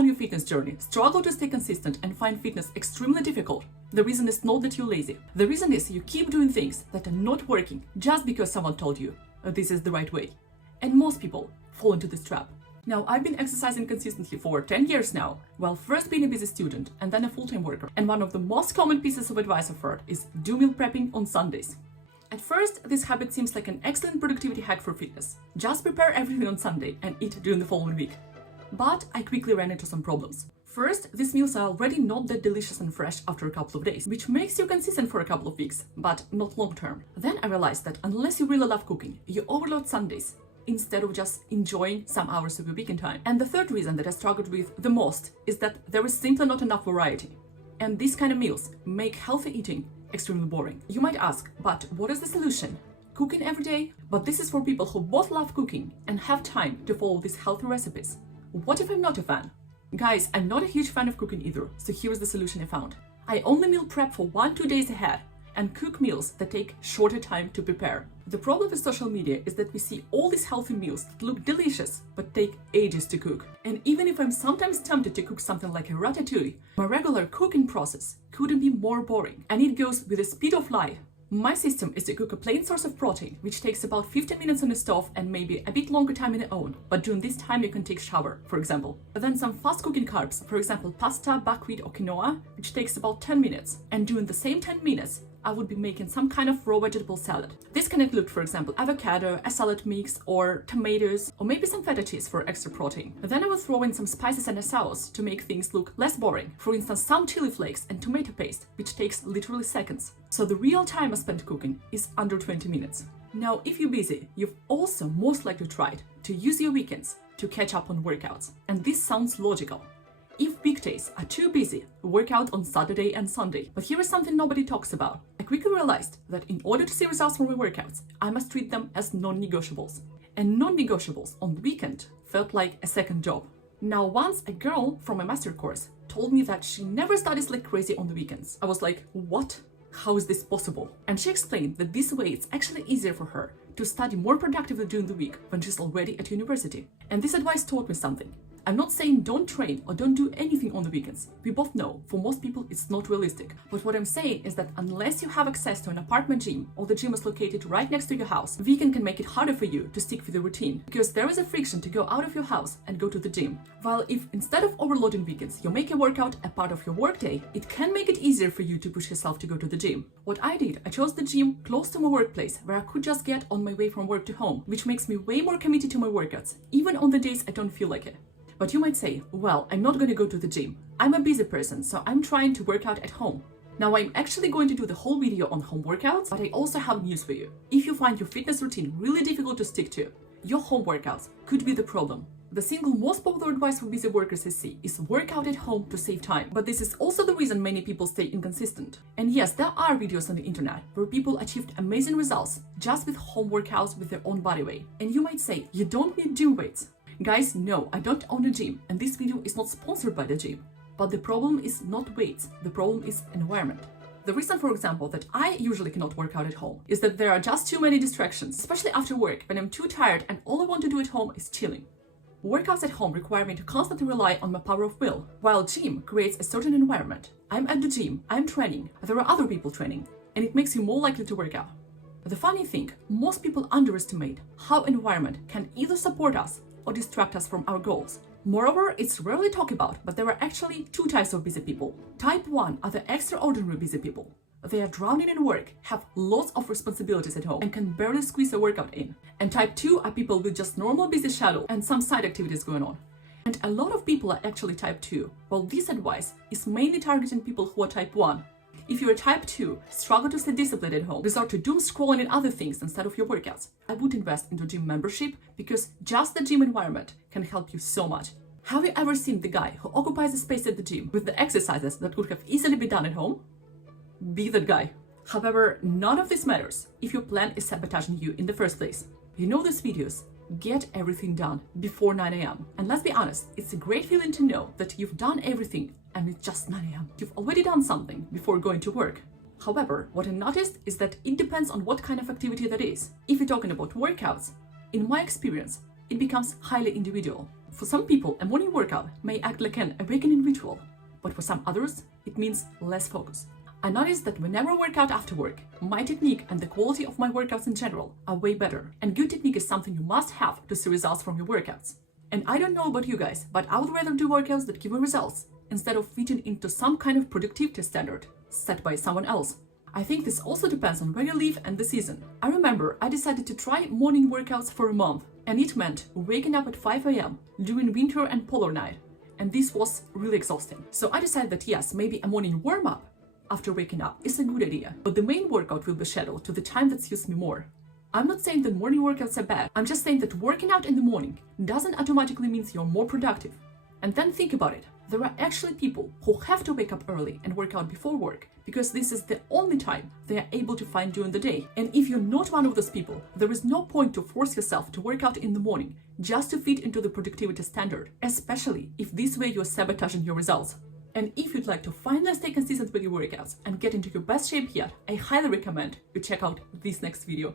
on your fitness journey struggle to stay consistent and find fitness extremely difficult, the reason is not that you're lazy. The reason is you keep doing things that are not working just because someone told you this is the right way. And most people fall into this trap. Now, I've been exercising consistently for 10 years now, while first being a busy student and then a full-time worker. And one of the most common pieces of advice I've heard is do meal prepping on Sundays. At first, this habit seems like an excellent productivity hack for fitness. Just prepare everything on Sunday and eat during the following week. But I quickly ran into some problems. First, these meals are already not that delicious and fresh after a couple of days, which makes you consistent for a couple of weeks, but not long term. Then I realized that unless you really love cooking, you overload Sundays instead of just enjoying some hours of your weekend time. And the third reason that I struggled with the most is that there is simply not enough variety. And these kind of meals make healthy eating extremely boring. You might ask, but what is the solution? Cooking every day? But this is for people who both love cooking and have time to follow these healthy recipes. What if I'm not a fan? Guys, I'm not a huge fan of cooking either, so here's the solution I found. I only meal prep for 1-2 days ahead and cook meals that take shorter time to prepare. The problem with social media is that we see all these healthy meals that look delicious but take ages to cook. And even if I'm sometimes tempted to cook something like a ratatouille, my regular cooking process couldn't be more boring, and it goes with the speed of light. My system is to cook a plain source of protein, which takes about 15 minutes on the stove and maybe a bit longer time in the oven. But during this time, you can take a shower, for example. Then some fast cooking carbs, for example, pasta, buckwheat, or quinoa, which takes about 10 minutes. And during the same 10 minutes, I would be making some kind of raw vegetable salad. This can include, for example, avocado, a salad mix, or tomatoes, or maybe some feta cheese for extra protein. Then I will throw in some spices and a sauce to make things look less boring. For instance, some chili flakes and tomato paste, which takes literally seconds. So the real time I spent cooking is under 20 minutes. Now, if you're busy, you've also most likely tried to use your weekends to catch up on workouts. And this sounds logical. If weekdays are too busy, work out on Saturday and Sunday. But here is something nobody talks about. I quickly realized that in order to see results from my workouts, I must treat them as non-negotiables. And non-negotiables on the weekend felt like a second job. Now, once a girl from my master course told me that she never studies like crazy on the weekends. I was like, what? How is this possible? And she explained that this way it's actually easier for her to study more productively during the week when she's already at university. And this advice taught me something. I'm not saying don't train or don't do anything on the weekends. We both know, for most people, it's not realistic. But what I'm saying is that unless you have access to an apartment gym or the gym is located right next to your house, weekend can make it harder for you to stick with the routine because there is a friction to go out of your house and go to the gym. While if instead of overloading weekends, you make a workout a part of your workday, it can make it easier for you to push yourself to go to the gym. What I did, I chose the gym close to my workplace where I could just get on my way from work to home, which makes me way more committed to my workouts, even on the days I don't feel like it. But you might say, well, I'm not going to go to the gym. I'm a busy person, so I'm trying to work out at home. Now, I'm actually going to do the whole video on home workouts, but I also have news for you. If you find your fitness routine really difficult to stick to, your home workouts could be the problem. The single most popular advice for busy workers I see is work out at home to save time. But this is also the reason many people stay inconsistent. And yes, there are videos on the internet where people achieved amazing results just with home workouts with their own body weight. And you might say, you don't need gym weights. Guys, no, I don't own a gym, and this video is not sponsored by the gym. But the problem is not weights, the problem is environment. The reason, for example, that I usually cannot work out at home is that there are just too many distractions, especially after work when I'm too tired and all I want to do at home is chilling. Workouts at home require me to constantly rely on my power of will, while gym creates a certain environment. I'm at the gym, I'm training, there are other people training, and it makes you more likely to work out. But the funny thing, most people underestimate how environment can either support us or distract us from our goals. Moreover, it's rarely talked about, but there are actually two types of busy people. Type 1 are the extraordinary busy people. They are drowning in work, have lots of responsibilities at home, and can barely squeeze a workout in. And type 2 are people with just normal busy schedule and some side activities going on. And a lot of people are actually type 2, while this advice is mainly targeting people who are type 1. If you're a type 2, struggle to stay disciplined at home, resort to doom scrolling and other things instead of your workouts, I would invest into gym membership because just the gym environment can help you so much. Have you ever seen the guy who occupies the space at the gym with the exercises that could have easily been done at home? Be that guy. However, none of this matters if your plan is sabotaging you in the first place. You know these videos. Get everything done before 9 a.m. And let's be honest, it's a great feeling to know that you've done everything and it's just 9 a.m. You've already done something before going to work. However, what I noticed is that it depends on what kind of activity that is. If you're talking about workouts, in my experience, it becomes highly individual. For some people, a morning workout may act like an awakening ritual, but for some others, it means less focus. I noticed that whenever I work out after work, my technique and the quality of my workouts in general are way better. And good technique is something you must have to see results from your workouts. And I don't know about you guys, but I would rather do workouts that give me results instead of fitting into some kind of productivity standard set by someone else. I think this also depends on where you live and the season. I remember I decided to try morning workouts for a month, and it meant waking up at 5 a.m. during winter and polar night. And this was really exhausting. So I decided that yes, maybe a morning warm-up after waking up is a good idea, but the main workout will be scheduled to the time that suits me more. I'm not saying that morning workouts are bad, I'm just saying that working out in the morning doesn't automatically mean you're more productive. And then think about it, there are actually people who have to wake up early and work out before work because this is the only time they are able to find during the day. And if you're not one of those people, there is no point to force yourself to work out in the morning just to fit into the productivity standard, especially if this way you're sabotaging your results. And if you'd like to finally stay consistent with your workouts and get into your best shape yet, I highly recommend you check out this next video.